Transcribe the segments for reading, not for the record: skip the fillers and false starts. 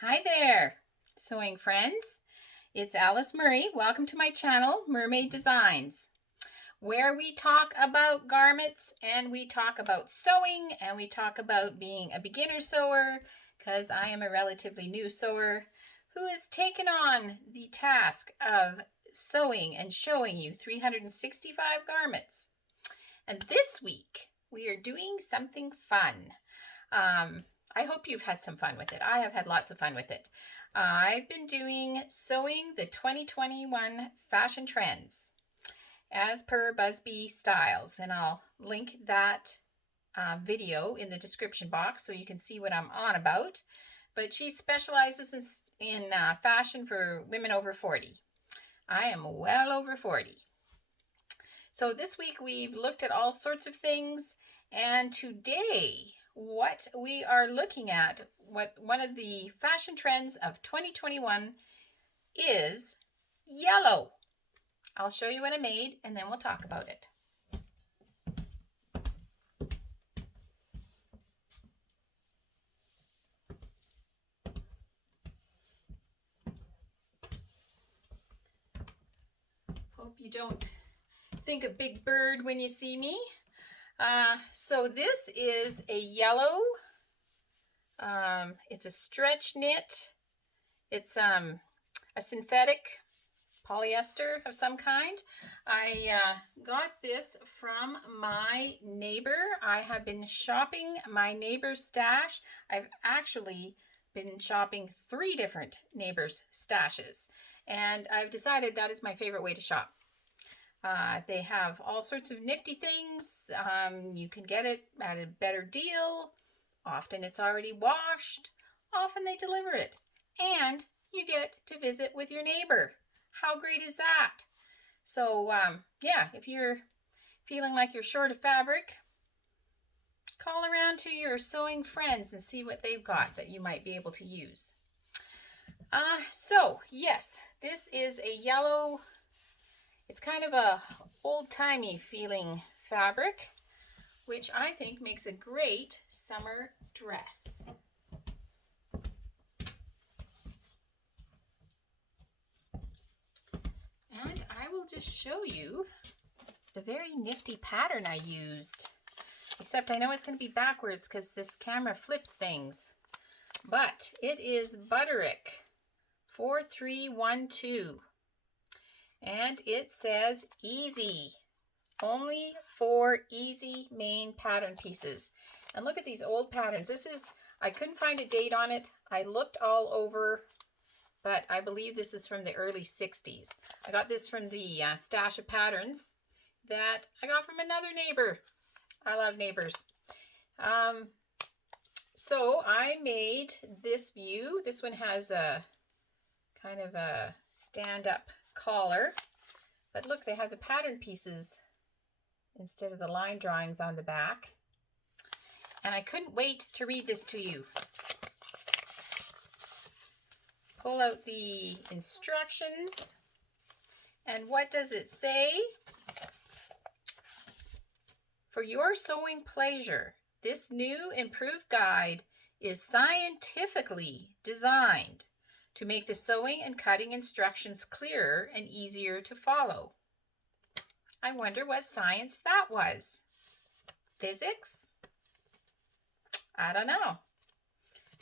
Hi there, sewing friends. It's Alice Murray. Welcome to my channel, Murr-made Designs, where we talk about garments and we talk about sewing and we talk about being a beginner sewer, because I am a relatively new sewer who has taken on the task of sewing and showing you 365 garments. And this week we are doing something fun. I hope you've had some fun with it. I have had lots of fun with it. I've been sewing the 2021 fashion trends as per Busbee styles, and I'll link that video in the description box so you can see what I'm on about. But she specializes in fashion for women over 40. I am well over 40. So this week we've looked at all sorts of things, and today what we are looking at, what one of the fashion trends of 2021 is yellow. I'll show you what I made and then we'll talk about it. Hope you don't think a big bird when you see me. So this is a yellow, it's a stretch knit. It's a synthetic polyester of some kind. I got this from my neighbor. I have been shopping my neighbor's stash. I've actually been shopping 3 different neighbors' stashes, and I've decided that is my favorite way to shop. They have all sorts of nifty things. You can get it at a better deal. Often it's already washed. Often they deliver it. And you get to visit with your neighbor. How great is that? So, yeah, if you're feeling like you're short of fabric, call around to your sewing friends and see what they've got that you might be able to use. So, yes, this is a yellow. It's kind of a old-timey feeling fabric, which I think makes a great summer dress. And I will just show you the very nifty pattern I used. Except I know it's going to be backwards because this camera flips things. But it is Butterick 4312. And it says easy, only for easy main pattern pieces. And look at these old patterns. I couldn't find a date on it. I looked all over, but I believe this is from the early 60s. I got this from the stash of patterns that I got from another neighbor. I love neighbors. So I made this view. This one has a kind of a stand-up collar, but look, they have the pattern pieces instead of the line drawings on the back, and I couldn't wait to read this to you. Pull out the instructions, and what does it say? For your sewing pleasure, this new improved guide is scientifically designed to make the sewing and cutting instructions clearer and easier to follow. I wonder what science that was. Physics? I don't know.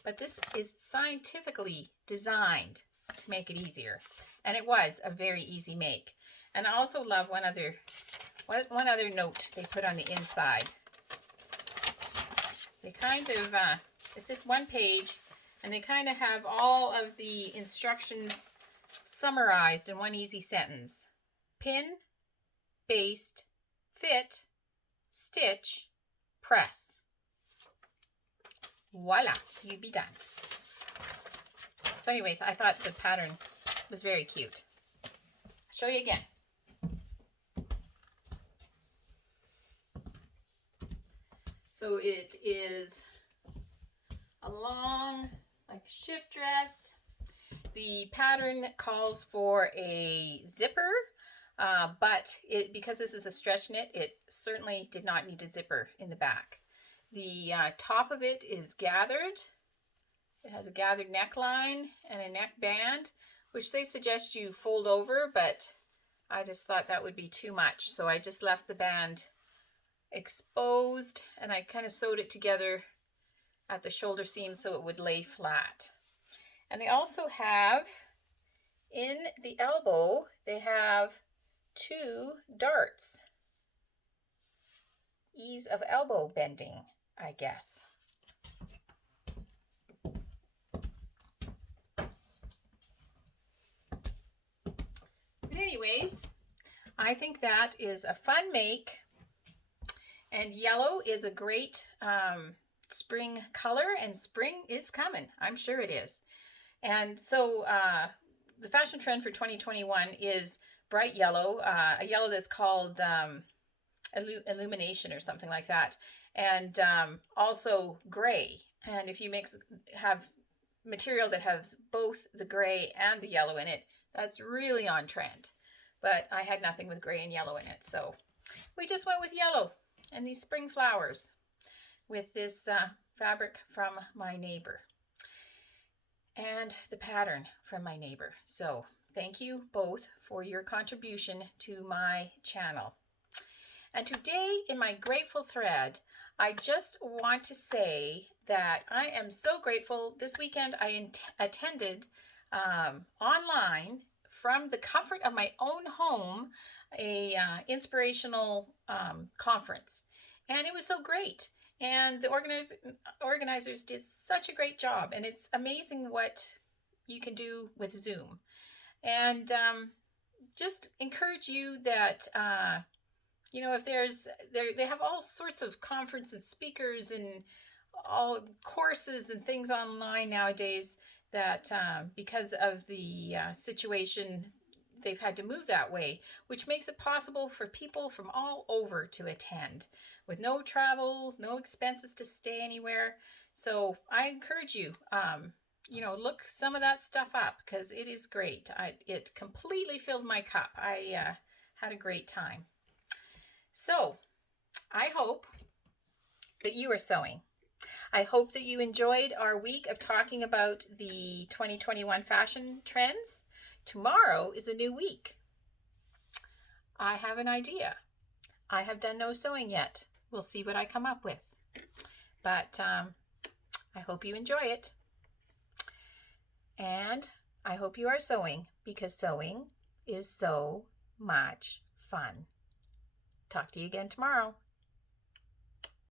But this is scientifically designed to make it easier. And it was a very easy make. And I also love one other note they put on the inside. They kind of, it's just one page, and they kind of have all of the instructions summarized in one easy sentence. Pin, baste, fit, stitch, press. Voila, you'd be done. So anyways, I thought the pattern was very cute. I'll show you again. So it is a long, like, shift dress. The pattern calls for a zipper, but because this is a stretch knit, it certainly did not need a zipper in the back. The top of it is gathered. It has a gathered neckline and a neck band, which they suggest you fold over, but I just thought that would be too much. So I just left the band exposed and I kind of sewed it together at the shoulder seam so it would lay flat. And they also have, in the elbow, they have 2 darts. Ease of elbow bending, I guess. But anyways, I think that is a fun make. And yellow is a great spring color, and spring is coming. I'm sure it is. And so the fashion trend for 2021 is bright yellow, a yellow that's called Illuminating or something like that, and also gray. And if you have material that has both the gray and the yellow in it, that's really on trend. But I had nothing with gray and yellow in it, so we just went with yellow and these spring flowers with this fabric from my neighbor and the pattern from my neighbor. So thank you both for your contribution to my channel. And today in my grateful thread, I just want to say that I am so grateful. This weekend I attended online from the comfort of my own home a inspirational conference, and it was so great. And the organizers did such a great job, and it's amazing what you can do with Zoom. And just encourage you that you know, if they have all sorts of conference and speakers and all courses and things online nowadays that because of the situation, they've had to move that way, which makes it possible for people from all over to attend with no travel, no expenses to stay anywhere. So I encourage you, you know, look some of that stuff up because it is great. It completely filled my cup. I had a great time. So I hope that you are sewing. I hope that you enjoyed our week of talking about the 2021 fashion trends. Tomorrow is a new week. I have an idea. I have done no sewing yet. We'll see what I come up with. But I hope you enjoy it. And I hope you are sewing because sewing is so much fun. Talk to you again tomorrow.